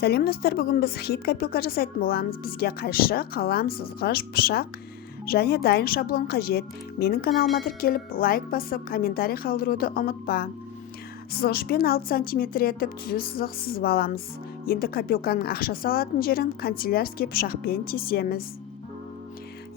Сәлем достар, бүгін біз хит копилка жасайтын боламыз. Бізге қайшы, қалам, сызғыш, пышақ және дайын шаблон қажет. Менің каналыма тіркеліп, лайк басып, комментарий қалдыруды ұмытпа. Сызғышпен 6 см етіп түзу сызық сызып аламыз. Енді копилканың ақша салатын жерін канцелярский пышақпен тесеміз.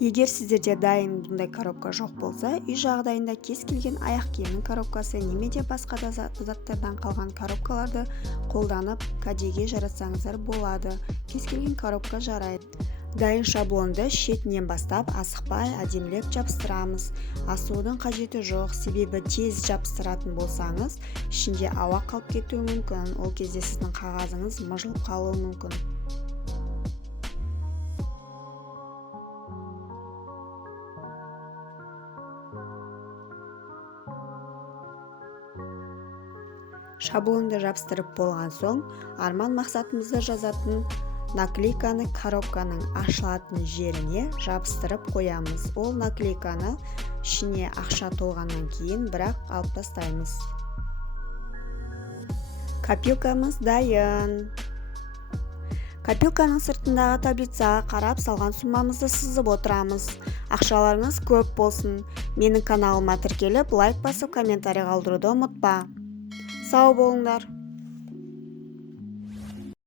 Егер сіздерде дайын бұндай коробка жоқ болса, үй жағдайында кез келген аяқ киімнің коробкасы немесе басқа да заттардан қалған коробкаларды қолданып кәдеге жаратсаңыздар болады. Кез келген коробка жарайды. Дайын шаблонды шетінен бастап асықпай әдемілеп жабыстырамыз. Асудың қажеті жоқ, себебі тез жабыстыратын болсаңыз, ішінде ауа қалып кетуі мүмкін. Ол кезде сіздің қағазыңыз мыжылып қалуы мүмкін. Шаблонды жабыстырып болған соң, арман мақсатымызды жазатын наклейканы коробканың ашылатын жеріне жабыстырып қоямыз. Ол наклейканы ішіне ақша толғаннан кейін бірақ алып тастаймыз. Копилкамыз дайын. Копилканың сыртындағы таблицаға қарап салған суммамызды сызып отырамыз. Ақшаларыңыз көп болсын. Менің каналыма тіркеліп, лайк басып, комментарий қалдыруды ұмытпа. Сау болыңдар.